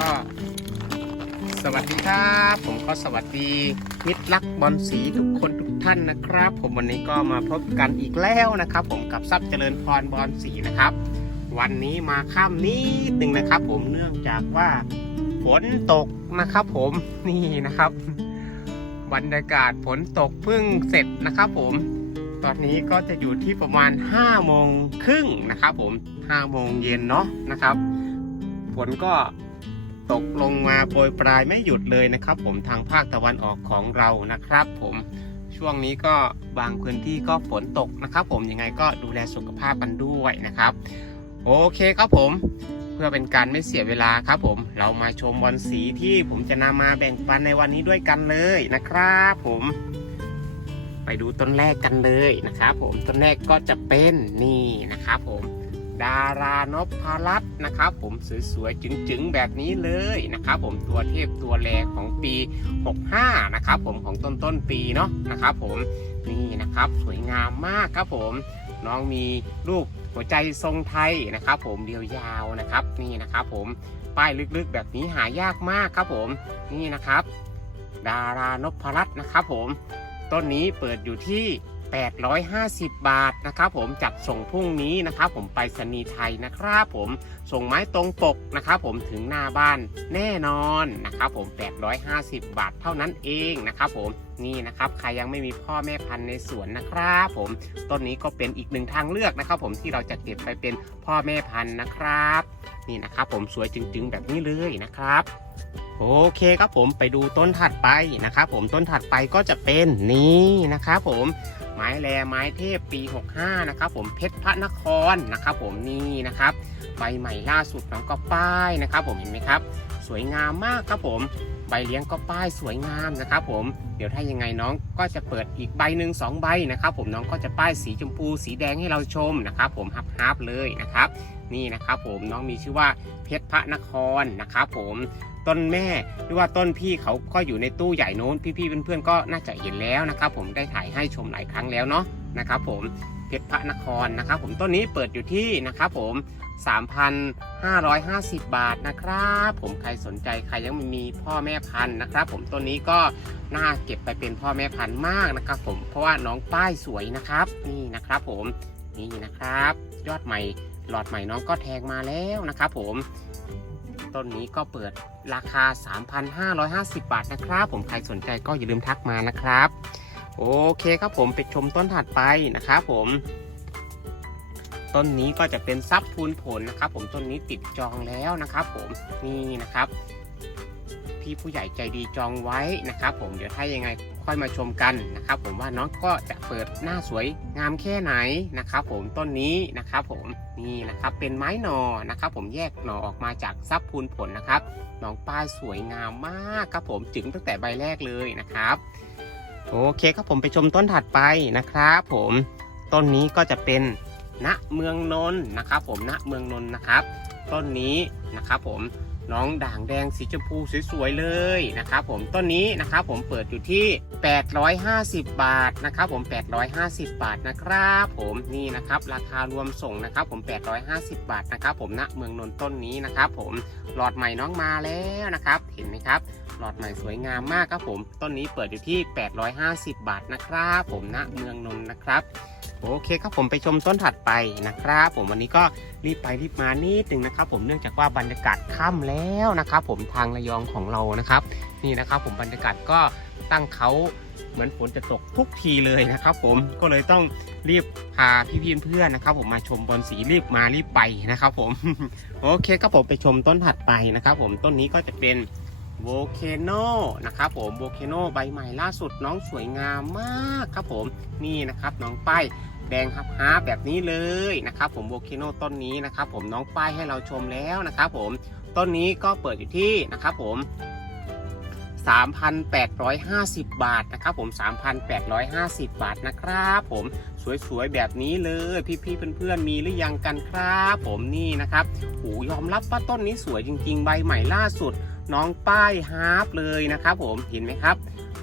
ก็สวัสดีครับ ผมก็สวัสดีมิตรรักบอลสีทุกคนทุกท่านนะครับ ผมวันนี้ก็มาพบกันอีกแล้วนะครับ ผมกับทรัพย์เจริญพรบอลสีนะครับ วันนี้มาข้ามนิดหนึ่งนะครับ ผมเนื่องจากว่าฝนตกนะครับ ผมนี่นะครับ บรรยากาศฝนตกเพิ่งเสร็จนะครับ ผม ตอนนี้ก็จะอยู่ที่ประมาณ5โมงครึ่งนะครับผม5โมงเย็นเนาะนะครับฝนก็ตกลงมาโปรยปลายไม่หยุดเลยนะครับ ผมทางภาคตะวันออกของเรานะครับ ผมช่วงนี้ก็บางพื้นที่ก็ฝนตกนะครับ ผมยังไงก็ดูแลสุขภาพกันด้วยนะครับ โอเคครับผมเพื่อเป็นการไม่เสียเวลาครับ ผมเรามาชมบอลสีที่ผมจะนำมาแบ่งปันในวันนี้ด้วยกันเลยนะครับ ผม ไปดูต้นแรกกันเลยนะครับผมต้นแรกก็จะเป็นนี่นะครับผมดารานพรัตน์นะครับผมสวยๆจึงๆแบบนี้เลยนะครับผมตัวเทพตัวแรกของปี 65 นะครับผมของต้นต้นปีเนาะนะครับผมนี่นะครับสวยงามมากครับผมน้องมีรูปหัวใจทรงไทยนะครับ ผมเดียวยาวนะครับนี่นะครับ ผมป้ายลึกๆแบบนี้หายากมากครับผมนี่นะครับ ดารานพรัตน์นะครับผม ต้นนี้เปิดอยู่ที่ 850 บาทนะครับผมจัดส่งพรุ่งนี้นะครับผมไปสนีไทยนะครับผมส่งไม้ตรงปกนะครับผมถึงหน้าบ้านแน่นอนนะครับผม 850 บาทเท่านั้นเองนะครับผมนี่นะครับใครยังไม่มีพ่อแม่พันธุ์ในสวนนะครับผมต้นนี้ก็เป็นอีกหนึ่งทางเลือกนะครับ ผมที่เราจะเก็บไปเป็นพ่อแม่พันธุ์นะครับ นี่นะครับผมสวยจึงๆแบบนี้เลยนะครับ โอเคครับผมไปดูต้นถัดไปนะครับผมต้นถัดไปก็จะเป็นนี่นะครับผมไม้แลไม้เทพปี 65 นะครับผมเพชรพระนครนะครับผมนี่นะครับใบใหม่ล่าสุดน้องก็ป้ายนะครับผมเห็นไหมครับ สวยงามมากครับผมใบเลี้ยงก็ป้ายสวยงามนะครับผมเดี๋ยวถ้ายังไงน้องก็จะเปิดอีกใบหนึ่งสองใบนะครับผมน้องก็จะป้ายสีชมพูสีแดงให้เราชมนะครับผมฮับฮับเลยนะครับนี่นะครับผมน้องมีชื่อว่าเพชรพระนครนะครับผม ต้นแม่ หรือว่าต้นพี่เขาก็อยู่ในตู้ใหญ่โน้น พี่ๆเพื่อนๆก็น่าจะเห็นแล้วนะครับผมได้ถ่ายให้ชมหลายครั้งแล้วเนาะนะครับผมเพชรพระนครนะครับผมต้นนี้เปิดอยู่ที่นะครับผม 3,550 บาทนะครับ ผมใครสนใจใครยังไม่มีพ่อแม่พันธุ์นะครับ ผมต้นนี้ก็น่าเก็บไปเป็นพ่อแม่พันธุ์มากนะครับ ผมเพราะว่าน้องป้ายสวยนะครับ นี่นะครับผมนี่นะครับ ยอดใหม่ หลอดใหม่น้องก็แทงมาแล้วนะครับผม ต้นนี้ก็เปิดราคา 3,550 บาทนะครับ ผมใครสนใจก็อย่าลืมทักมานะครับ โอเคครับผมไปชมต้นถัดไปนะครับผม ต้นนี้ก็จะเป็นซับพูนผลนะครับ ผมต้นนี้ติดจองแล้วนะครับ ผมนี่นะครับ พี่ผู้ใหญ่ใจดีจองไว้นะครับ ผมเดี๋ยวถ้ายังไง ค่อยมาชมกันนะครับ ผมว่าน้องก็จะเปิดหน้าสวยงามแค่ไหนนะครับ ผมต้นนี้นะครับ ผมนี่นะครับเป็นไม้หนอนะครับ ผมแยกหนอออกมาจากซับพูนผลนะครับน้องป้ายสวยงามมากครับผมจึงตั้งแต่ใบแรกเลยนะครับ โอเคครับผมไปชมต้นถัดไปนะครับ ผมต้นนี้ก็จะเป็นณเมืองนนนะครับ ผมณเมืองนนนะครับ ต้นนี้นะครับ ผม น้องด่างแดงสีชมพูสวยๆเลยนะครับผมต้นนี้นะครับผมเปิดอยู่ที่ 850 บาทนะครับผม 850 บาทนะครับผมนี่นะครับราคารวมส่งนะครับผม 850 บาทนะครับผมณเมืองนนท์ต้นนี้นะครับผมหลอดใหม่น้องมาแล้วนะครับเห็นไหมครับหลอดใหม่สวยงามมากครับผม ต้นนี้เปิดอยู่ที่ 850 บาทนะครับผมณเมืองนนท์นะครับ โอเคครับผมไปชมต้นถัดไปนะครับ ผมวันนี้ก็รีบไปรีบมานิดนึงนะครับ ผมเนื่องจากว่าบรรยากาศค่ำแล้วนะครับ ผมทางระยองของเรานะครับ นี่นะครับ ผมบรรยากาศก็ตั้งเขาเหมือนฝนจะตกทุกทีเลยนะครับ ผมก็เลยต้องรีบพาพี่ๆเพื่อนนะครับ ผมมาชมบอลสีรีบมารีบไปนะครับ ผมโอเคครับผมไปชมต้นถัดไปนะครับ ผมต้นนี้ก็จะเป็น โวเคโนนะครับผมโวเคโนใบใหม่ล่าสุดน้องสวยงามมากครับผมนี่นะครับน้องป้ายแดงฮับฮาแบบนี้เลยนะครับผมโวเคโนต้นนี้นะครับผมน้องป้ายให้เราชมแล้วนะครับผมต้นนี้ก็เปิดอยู่ที่นะครับผม3,850 บาทนะครับผม 3,850 บาทนะครับผมสวยๆแบบนี้เลยพี่ๆเพื่อนๆมีหรือยังกันครับ ผมนี่นะครับโอ้ยอมรับว่าต้นนี้สวยจริง ๆ ใบใหม่ล่าสุด น้องป้ายฮาร์ฟเลยนะครับผมเห็นไหมครับ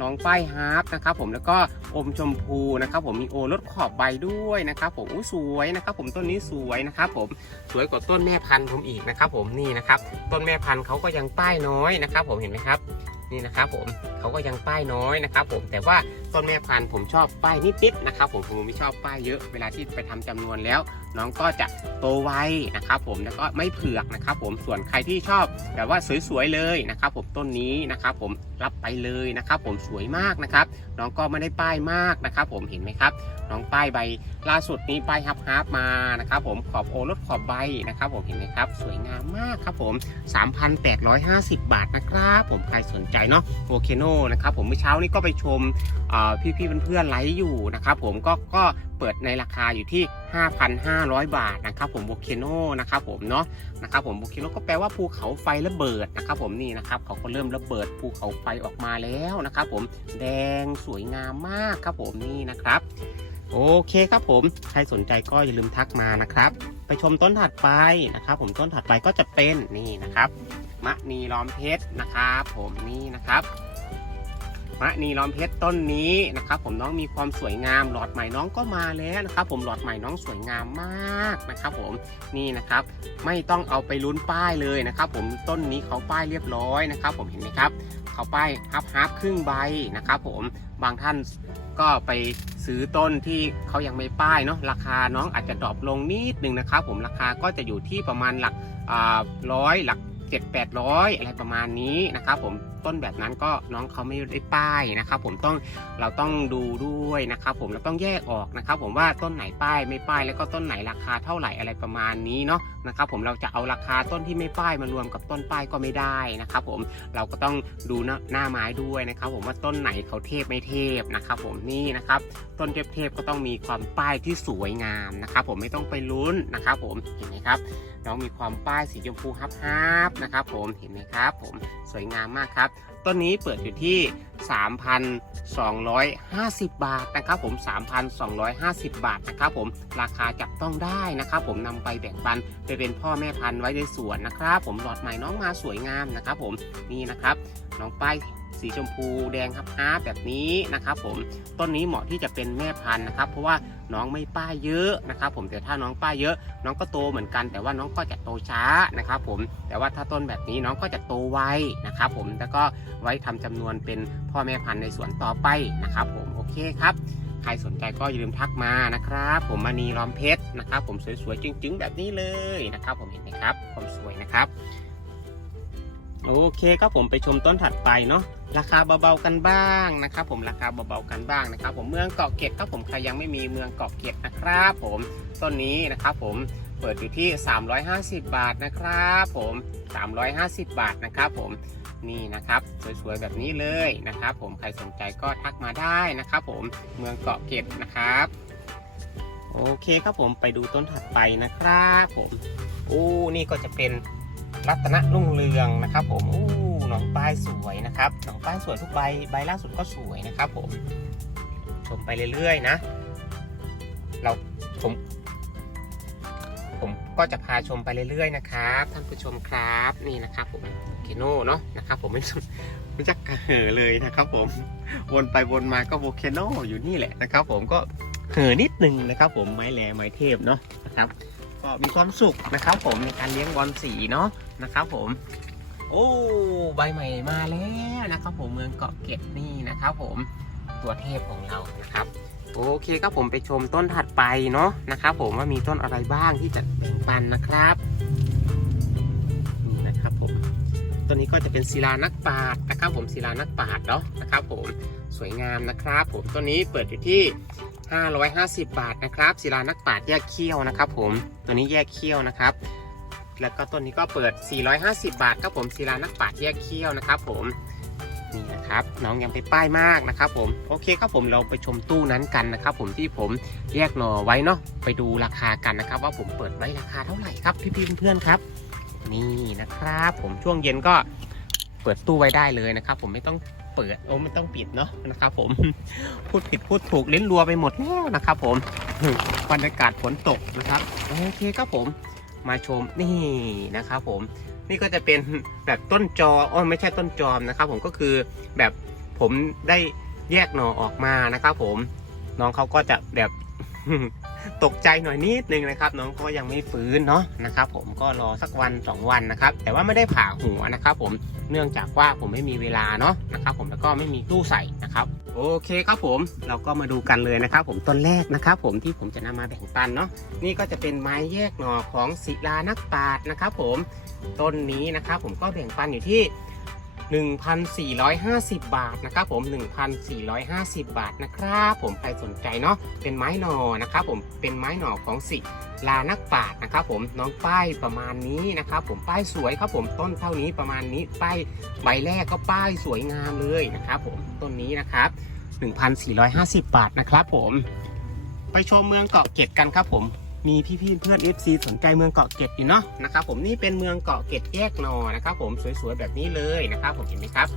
น้องป้ายฮาร์ฟนะครับผมแล้วก็อมชมพูนะครับผมมีโอรสขอบใบด้วยนะครับผมอู้สวยนะครับผมต้นนี้สวยนะครับผมสวยกว่าต้นแม่พันธุ์ผมอีกนะครับผมนี่นะครับต้นแม่พันธุ์เขาก็ยังป้ายน้อยนะครับผมเห็นไหมครับ นี่นะครับผมเขาก็ยังป้ายน้อยนะครับผมแต่ว่าต้นแม่พันธุ์ผมชอบป้ายนิดๆนะครับผมผมไม่ชอบป้ายเยอะเวลาที่ไปทำจำนวนแล้ว น้องก็จะโตไวนะครับผมแล้วก็ไม่เผือกนะครับผมส่วนใครที่ชอบแบบว่าสวยๆเลยนะครับผมต้นนี้นะครับผมรับไปเลยนะครับ ผมสวยมากนะครับ น้องก็ไม่ได้ป้ายมากนะครับ ผมเห็นไหมครับ น้องป้ายใบล่าสุดนี้ป้ายฮับฮับมานะครับ ผมขอบโอรสขอบใบนะครับ ผมเห็นไหมครับ สวยงามมากครับผม 3,850 บาทนะครับ ผมใครสนใจเนาะโวเคโนนะครับ ผมเมื่อเช้านี้ก็ไปชมพี่ๆเพื่อนๆไลฟ์อยู่นะครับ ผมก็ก็ ปิดในราคาอยู่ที่ 5,500 บาทนะครับผมโวเคโนนะครับผมเนาะนะครับผมโวเคโนก็แปลว่าภูเขาไฟระเบิดนะครับผมนี่นะครับเขาก็เริ่มระเบิดภูเขาไฟออกมาแล้วนะครับผมแดงสวยงามมากครับผมนี่นะครับ โอเคครับผมใครสนใจก็อย่าลืมทักมานะครับ ไปชมต้นถัดไปนะครับ ผมต้นถัดไปก็จะเป็นนี่นะครับมะนีล้อมเพชรนะครับ ผมนี่นะครับ มะนีล้อมเพชรต้นนี้นะครับ ผมน้องมีความสวยงามหลอดใหม่น้องก็มาแล้วนะครับ ผมหลอดใหม่น้องสวยงามมากนะครับ ผมนี่นะครับ ไม่ต้องเอาไปลุ้นป้ายเลยนะครับ ผมต้นนี้เขาป้ายเรียบร้อยนะครับ ผมเห็นไหมครับเขาป้ายฮับฮับครึ่งใบนะครับ ผมบางท่านก็ไปซื้อต้นที่เขายังไม่ป้ายเนาะราคาน้องอาจจะดรอปลงนิดนึงนะครับ ผมราคาก็จะอยู่ที่ประมาณหลักร้อยหลัก 7 8 0 0 อะไรประมาณนี้นะครับผมต้นแบบนั้นก็น้องเขาไม่ได้ป้ายนะครับผมต้องเราต้องดูด้วยนะครับผมเราต้องแยกออกนะครับผมว่าต้นไหนป้ายไม่ป้ายแล้วก็ต้นไหนราคาเท่าไหร่อะไรประมาณนี้เนาะนะครับผมเราจะเอาราคาต้นที่ไม่ป้ายมารวมกับต้นป้ายก็ไม่ได้นะครับผมเราก็ต้องดูหน้าไม้ด้วยนะครับผมว่าต้นไหนเขาเทพไม่เทพนะครับผมนี่นะครับต้นเทพเทพๆก็ต้องมีความป้ายที่สวยงามนะครับผมไม่ต้องไปลุ้นนะครับผมเห็นไหมครับ น้องมีความป้ายสีชมพูฮับฮับนะครับผมเห็นไหมครับผมสวยงามมากครับ ต้นนี้เปิดอยู่ที่ 3,250 บาทนะครับผม 3,250 บาทนะครับผมราคาจับต้องได้นะครับผมนำไปแบ่งปันไปเป็นพ่อแม่พันธุ์ไว้ในสวนนะครับ ผมหลอดใหม่น้องมาสวยงามนะครับผมนี่นะครับน้องป้าย สีชมพูแดงฮับฮับๆแบบนี้นะครับผมต้นนี้เหมาะที่จะเป็นแม่พันธุ์นะครับ เพราะว่าน้องไม่ป้ายเยอะนะครับ ผมแต่ถ้าน้องป้ายเยอะ น้องก็โตเหมือนกัน แต่ว่าน้องก็จะโตช้านะครับ ผมแต่ว่าถ้าต้นแบบนี้น้องก็จะโตไวนะครับ ผมแล้วก็ไว้ทำจำนวนเป็นพ่อแม่พันธุ์ในสวนต่อไปนะครับ ผมโอเคครับใครสนใจก็อย่าลืมทักมานะครับ ผมมานีล้อมเพชรนะครับ ผมสวยๆจึงๆแบบนี้เลยนะครับ ผมเห็นไหมครับความสวยนะครับ โอเคครับผมไปชมต้นถัดไปเนาะราคาเบาๆกันบ้างนะครับผมราคาเบาๆกันบ้างนะครับ ผมเมืองเกาะเกร็ดครับผมใครยังไม่มีเมืองเกาะเกร็ดนะครับ ผมต้นนี้นะครับผมเปิดอยู่ที่ 350 บาทนะครับผม 350 บาทนะครับผมนี่นะครับสวยๆแบบนี้เลยนะครับ ผมใครสนใจก็ทักมาได้นะครับ ผมเมืองเกาะเกร็ดนะครับโอเคครับผมไปดูต้นถัดไปนะครับ ผมอู้นี่ก็จะเป็น รัตนรุ่งเรืองนะครับผมอู้หนองป้ายสวยนะครับหนองป้ายสวยทุกใบใบล่าสุดก็สวยนะครับผมชมไปเรื่อยๆนะ เราผมผมก็จะพาชมไปเรื่อยๆนะครับท่านผู้ชมครับนี่นะครับผมเคโน่เนาะนะครับ ผมไม่สุดไม่จักกระเห่อเลยนะครับ ผมวนไปวนมาก็โวเคโนอยู่นี่แหละนะครับ ผมก็เห่อนิดนึงนะครับ ผมไม้แหลไม้เทพเนาะนะครับ ก็มีความสุขนะครับผมในการเลี้ยงบอลสีเนาะนะครับผม โอ้ใบใหม่มาแล้วนะครับผมเมืองเกาะเกร็ดนี่นะครับผมตัวเทพของเรานะครับโอเคครับผมไปชมต้นถัดไปเนาะนะครับผมว่ามีต้นอะไรบ้างที่จะแบ่งปันนะครับนี่นะครับผมต้นนี้ก็จะเป็นศิลานักปราชญ์นะครับผมศิลานักปราชญ์เนาะนะครับผมสวยงามนะครับ ผมต้นนี้เปิดอยู่ที่ 550 บาทนะครับศิลานักปราชญ์แยกเขี้ยวนะครับ ผมตัวนี้แยกเขี้ยวนะครับ แล้วก็ต้นนี้ก็เปิด 450 บาทครับผมศิลานักปราชญ์แยกเขี้ยวนะครับ ผมนี่นะครับน้องยังไปป้ายมากนะครับ ผมโอเคครับผมเราไปชมตู้นั้นกันนะครับ ผมที่ผมแยกหน่อไว้เนาะไปดูราคากันนะครับ ว่าผมเปิดไว้ราคาเท่าไหร่ครับพี่ๆเพื่อนๆครับ นี่นะครับ ผมช่วงเย็นก็เปิดตู้ไว้ได้เลยนะครับ ผมไม่ต้อง เปิดโอ้ไม่ต้องปิดเนาะนะครับผม พูดผิดพูดถูกเล่นรัวไปหมดแล้วนะครับผมบรรยากาศฝนตกนะครับโอเคครับผมมาชมนี่นะครับผมนี่ก็จะเป็นแบบต้นจออ๋อไม่ใช่ต้นจอมนะครับ ผมก็คือแบบผมได้แยกหน่อออกมานะครับ ผมน้องเขาก็จะแบบ ตกใจหน่อยนิดนึงนะครับ น้องก็ยังไม่ฟื้นเนาะนะครับ ผมก็รอสักวันสองวันนะครับ แต่ว่าไม่ได้ผ่าหัวนะครับ ผมเนื่องจากว่าผมไม่มีเวลาเนาะนะครับ ผมแล้วก็ไม่มีตู้ใส่นะครับโอเคครับผมเราก็มาดูกันเลยนะครับ ผมต้นแรกนะครับ ผมที่ผมจะนำมาแบ่งปันเนาะนี่ก็จะเป็นไม้แยกหน่อของศิลานักปราชญ์นะครับ ผมต้นนี้นะครับ ผมก็แบ่งปันอยู่ที่ 1,450 บาทนะครับผม 1,450 บาทนะครับผมใครสนใจเนาะเป็นไม้หน่อนะครับผมเป็นไม้หน่อของสิลานักปาชญ์นะครับผมน้องป้ายประมาณนี้นะครับผมป้ายสวยครับผมต้นเท่านี้ประมาณนี้ป้ายใบแรกก็ป้ายสวยงามเลยนะครับผมต้นนี้นะครับ 1,450 บาทนะครับผม ไปชมเมืองเกาะเกร็ดกันครับผม มีพี่ๆเพื่อน FC สนใจเมืองเกาะเกร็ดอยู่เนาะนะครับผมนี่เป็นเมืองเกาะเกร็ดแยกนอนะครับผมสวยๆแบบนี้เลยนะครับผมเห็นไหมครับ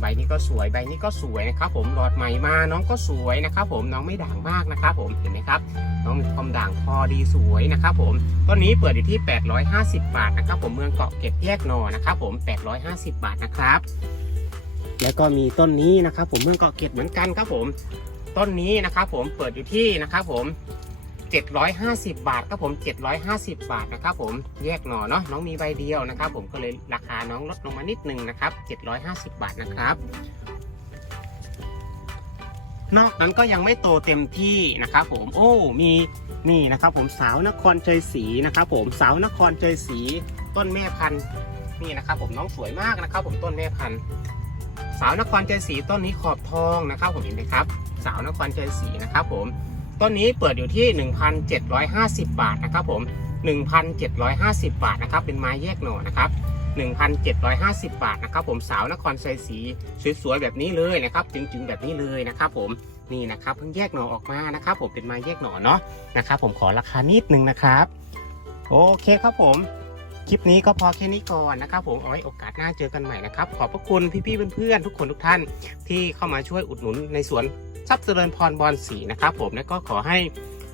ใบนี้ก็สวยใบนี้ก็สวยนะครับผมหลอดใหม่มาน้องก็สวยนะครับผมน้องไม่ด่างมากนะครับผมเห็นไหมครับน้องมีความด่างพอดีสวยนะครับผมต้นนี้เปิดอยู่ที่ 850 บาทนะครับผมเมืองเกาะเกร็ดแยกนอนะครับผม 850 บาทนะครับแล้วก็มีต้นนี้นะครับผมเมืองเกาะเกร็ดเหมือนกันครับผม ต้นนี้นะครับผมเปิดอยู่ที่นะครับผม 750 บาทครับผม 750 บาทนะครับผมแยกหน่อเนาะน้องมีใบเดียวนะครับ ผมก็เลยราคาน้องลดลงมานิดนึงนะครับ 750 บาทนะครับนอกนั้นก็ยังไม่โตเต็มที่นะครับผมโอ้มีนี่นะครับ ผมสาวนครเจยศรีนะครับผมสาวนครเจยศรีต้นแม่พันธุ์นี่นะครับ ผมน้องสวยมากนะครับ ผมต้นแม่พันธุ์สาวนครเจยศรีต้นนี้ขอบทองนะครับ ผมเห็นไหมครับ สาวนครเจยศรีนะครับ ผม ต้นนี้เปิดอยู่ที่ 1,750 บาทนะครับผม 1,750 บาทนะครับ เป็นไม้แยกหน่อนะครับ 1,750 บาทนะครับ ผมสาวนครชัยศรีสวยๆแบบนี้เลยนะครับจริงๆแบบนี้เลยนะครับ ผมนี่นะครับเพิ่งแยกหน่อออกมานะครับ ผมเป็นไม้แยกหน่อเนาะนะครับ ผมขอราคานิดนึงนะครับ โอเคครับผมคลิปนี้ก็พอแค่นี้ก่อนนะครับ ผมเอาไว้โอกาสหน้าเจอกันใหม่นะครับ ขอบพระคุณพี่ๆเพื่อนๆทุกคนทุกท่านที่เข้ามาช่วยอุดหนุนในสวน ทรัพย์เจริญพรบอลสีนะครับผมและก็ขอให้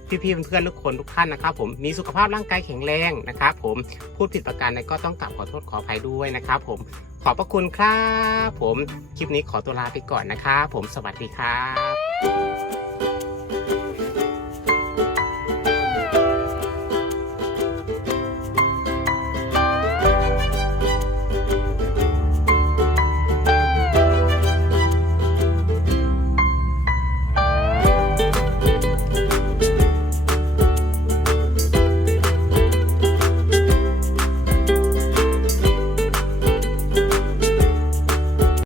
พี่ๆเพื่อนๆทุกคนทุกท่านนะครับ ผมมีสุขภาพร่างกายแข็งแรงนะครับผมพูดผิดประการใดก็ต้องกลับขอโทษขออภัยด้วยนะครับ ผมขอบพระคุณครับผมคลิปนี้ขอตัวลาไปก่อนนะครับผมสวัสดีครับ